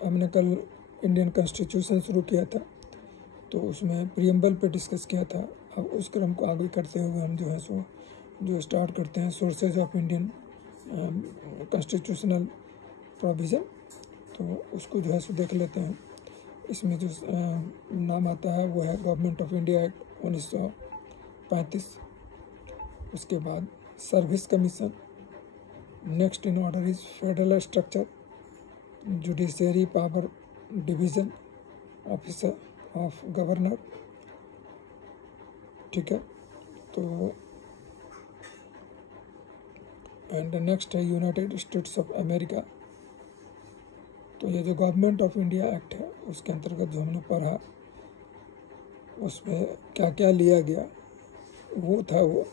हमने कल Indian constitution शुरू किया था, तो उसमें प्रीएम्बल पे डिस्कस किया था। अब उस क्रम को आगे करते हुए हम जो स्टार्ट करते हैं sources of Indian constitutional provision, तो उसको देख लेते हैं। इसमें जो नाम आता है वो है गवर्नमेंट ऑफ इंडिया एक्ट 1935। उसके बाद service commission. Next in order is federal structure, judiciary power division, officer of governor. ठीक है, तो एंड नेक्स्ट है यूनाइटेड स्टेट्स ऑफ अमेरिका। तो ये जो गवर्नमेंट ऑफ इंडिया एक्ट है उसके अंतर्गत जो हमने पढ़ा उसमें क्या क्या लिया गया वो था वो,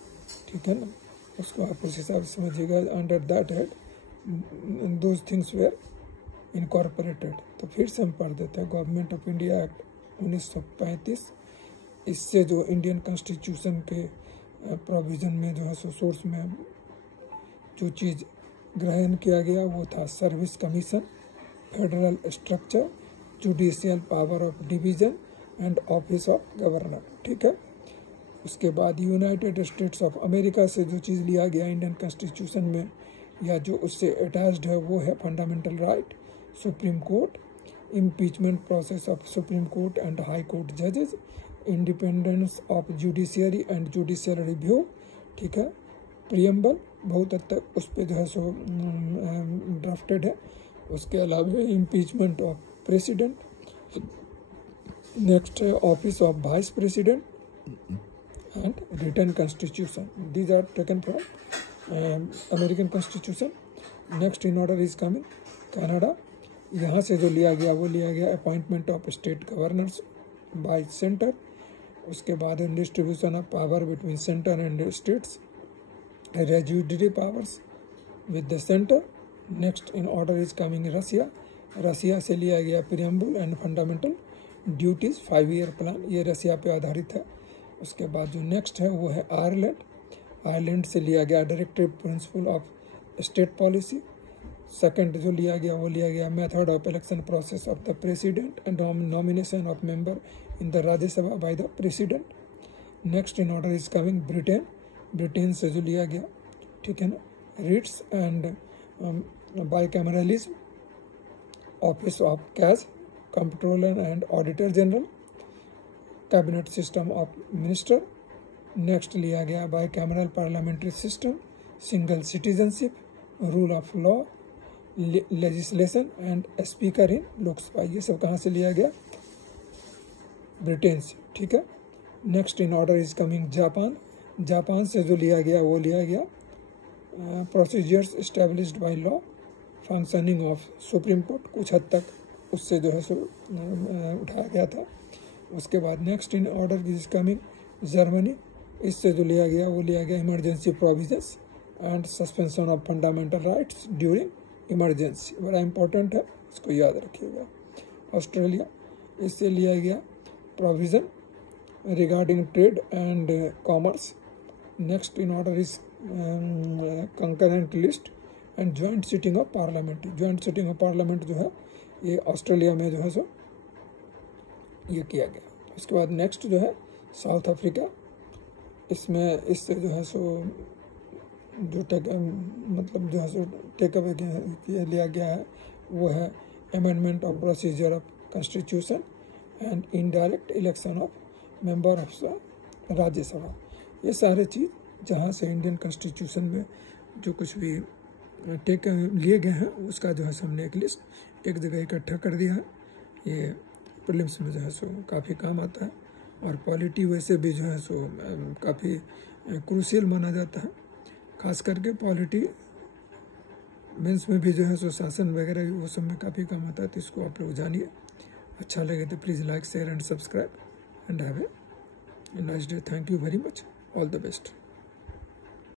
ठीक है ना, उसको आप उस हिसाब से समझिएगा। Under that head those things were incorporated. तो फिर से हम पढ़ देते हैं गवर्नमेंट ऑफ इंडिया एक्ट 1935। इससे जो इंडियन कॉन्स्टिट्यूशन के प्रोविज़न में सोर्स में जो चीज़ ग्रहण किया गया वो था service commission, federal structure, judicial power of division and office of governor. ठीक है, उसके बाद यूनाइटेड स्टेट्स ऑफ अमेरिका से जो चीज़ लिया गया इंडियन कॉन्स्टिट्यूशन में या जो उससे अटैच्ड है वो है fundamental right, supreme court, impeachment process of supreme court and high court जजेस, independence of judiciary and judicial review. ठीक है, प्रीएम्बल बहुत हद तक उस पर ड्राफ्टेड है। उसके अलावा इम्पीचमेंट ऑफ प्रेसिडेंट, नेक्स्ट है office of vice president and written constitution. These are taken from American constitution. Next in order is coming Canada. यहाँ से जो लिया गया वो लिया गया appointment of state governors by centre. उसके बाद distribution of power between centre and states, residuary powers with the centre. Next in order is coming Russia. Russia से लिया गया preamble and fundamental duties 5 year plan, ये रसिया पे आधारित है। उसके बाद जो नेक्स्ट है वो है आयरलैंड। आयरलैंड से लिया गया directive principle of state policy. Second जो लिया गया वो लिया गया method of election process of the president and nomination of member in the Rajya Sabha by the president. Next in order is coming Britain. Britain से जो लिया गया, ठीक है ना, Ritz and bicameralism, office of cash, controller and auditor general, cabinet system of minister. Next लिया गया bicameral parliamentary system, single citizenship, rule of law, legislation and speaker in Lok Sabha. ये सब कहाँ से लिया गया? ब्रिटेन से। ठीक है, next in order is coming Japan. Japan से जो लिया गया वो लिया गया procedures established by law, functioning of supreme court, कुछ हद तक उससे उठाया गया था। उसके बाद next in order is coming Germany. इससे जो लिया गया वो लिया गया emergency provisions and suspension of fundamental rights during emergency, बड़ा इंपॉर्टेंट है, इसको याद रखिएगा। ऑस्ट्रेलिया, इससे लिया गया provision regarding trade and commerce. Next in order is concurrent list and joint sitting of parliament. Joint sitting of parliament जो है ये ऑस्ट्रेलिया में जो है सो ये किया गया। उसके बाद नेक्स्ट जो है साउथ अफ्रीका। इसमें इससे जो है सो जो मतलब जो है सो टेक अवे लिया गया है वो है amendment of procedure of constitution and indirect election of member of Rajya Sabha. ये सारे चीज़ जहाँ से इंडियन कॉन्स्टिट्यूशन में जो कुछ भी टेक लिए गए हैं उसका जो है हमने एक लिस्ट एक जगह इकट्ठा कर दिया है। ये प्रीलिम्स में जो है सो काफ़ी काम आता है और पॉलिटी वैसे भी जो है सो काफ़ी क्रूशियल माना जाता है, खास करके पॉलिटी मेंस में भी जो है सो शासन वगैरह वो सब में काफ़ी काम आता है। तो इसको आप लोग जानिए। अच्छा लगे तो please like share and subscribe and have a nice day. Thank you very much, all the best.